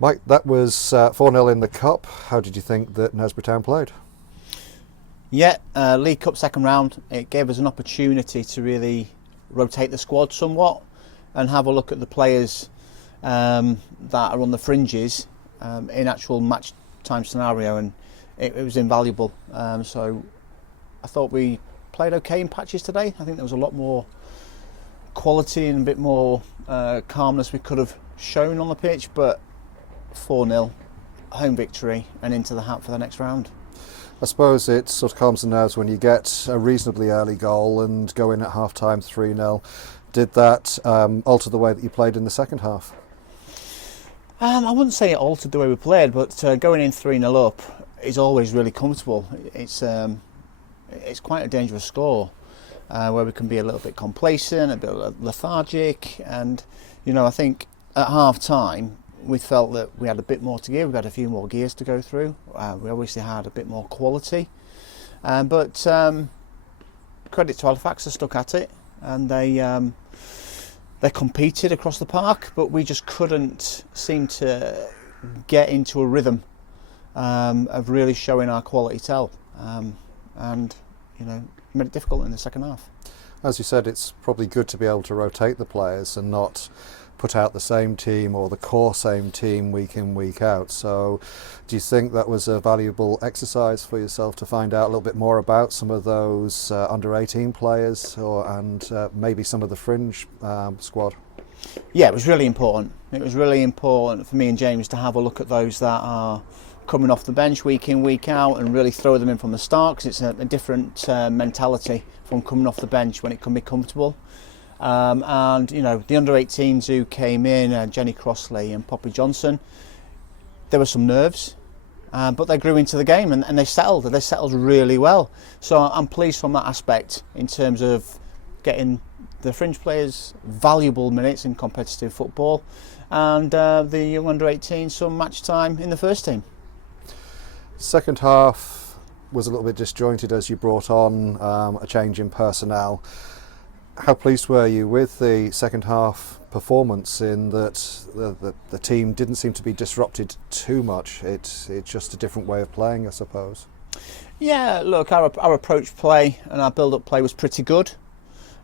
Mike, that was 4-0 in the Cup. How did you think that Nesborough Town played? Yeah, League Cup second round, it gave us an opportunity to really rotate the squad somewhat and have a look at the players that are on the fringes in actual match time scenario, and it was invaluable. So I thought we played okay in patches today. I think there was a lot more quality and a bit more calmness we could have shown on the pitch, but 4-0, home victory and into the hat for the next round. I suppose it sort of calms the nerves when you get a reasonably early goal and go in at half-time 3-0. Did that alter the way that you played in the second half? I wouldn't say it altered the way we played, but going in 3-0 up is always really comfortable. It's quite a dangerous score where we can be a little bit complacent, a bit lethargic, and I think at half-time we felt that we had a bit more to give. We had a few more gears to go through. We obviously had a bit more quality, but credit to Halifax, they stuck at it and they competed across the park, but we just couldn't seem to get into a rhythm of really showing our quality tell, and made it difficult in the second half. As you said, it's probably good to be able to rotate the players and not put out the same team or the core same team week in, week out. So do you think that was a valuable exercise for yourself to find out a little bit more about some of those under 18 players and maybe some of the fringe squad? Yeah, it was really important. It was really important for me and James to have a look at those that are coming off the bench week in, week out, and really throw them in from the start, because it's a different mentality from coming off the bench when it can be comfortable. And the under-18s who came in, Jenny Crossley and Poppy Johnson, there were some nerves, but they grew into the game and they settled really well. So I'm pleased from that aspect in terms of getting the fringe players valuable minutes in competitive football, and the young under-18s some match time in the first team. Second half was a little bit disjointed as you brought on a change in personnel. How pleased were you with the second half performance, in that the team didn't seem to be disrupted too much? It's just a different way of playing, I suppose. Yeah, look, our approach play and our build-up play was pretty good.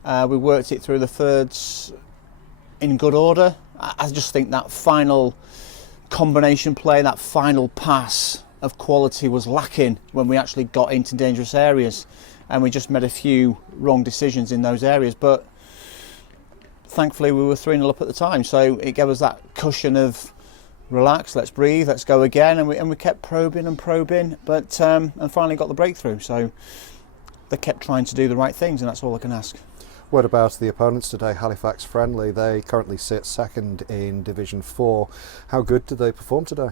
We worked it through the thirds in good order. I just think that final combination play, that final pass of quality was lacking when we actually got into dangerous areas, and we just made a few wrong decisions in those areas. But thankfully we were 3-0 up at the time, so it gave us that cushion of relax, let's breathe, let's go again, and we kept probing, but and finally got the breakthrough. So they kept trying to do the right things, and that's all I can ask. What about the opponents today? Halifax friendly, they currently sit second in Division 4. How good did they perform today?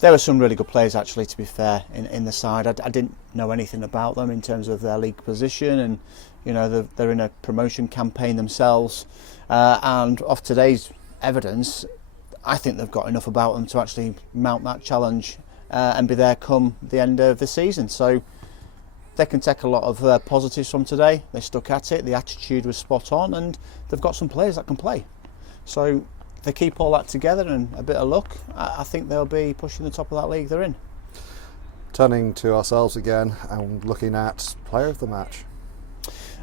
There were some really good players, actually, to be fair, in the side. I didn't know anything about them in terms of their league position, and they're in a promotion campaign themselves, and off today's evidence I think they've got enough about them to actually mount that challenge and be there come the end of the season. So they can take a lot of positives from today. They stuck at it, the attitude was spot on, and they've got some players that can play. So if they keep all that together and a bit of luck, I think they'll be pushing the top of that league they're in. Turning to ourselves again and looking at player of the match.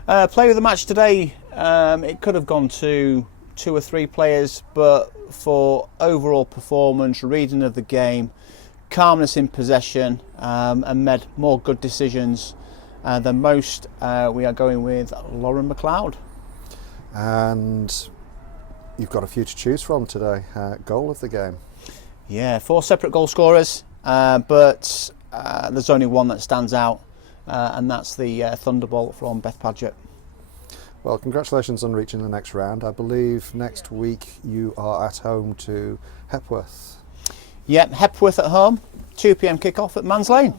Player of the match today, it could have gone to 2 or 3 players, but for overall performance, reading of the game, calmness in possession, and made more good decisions than most, we are going with Lauren McLeod. And you've got a few to choose from today. Goal of the game. Yeah, 4 separate goal scorers, but there's only one that stands out, and that's the Thunderbolt from Beth Padgett. Well, congratulations on reaching the next round. I believe next week you are at home to Hepworth. Yep, Hepworth at home, 2 p.m. kick-off at Mans Lane.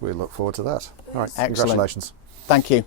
We look forward to that. All right, excellent. Congratulations. Thank you.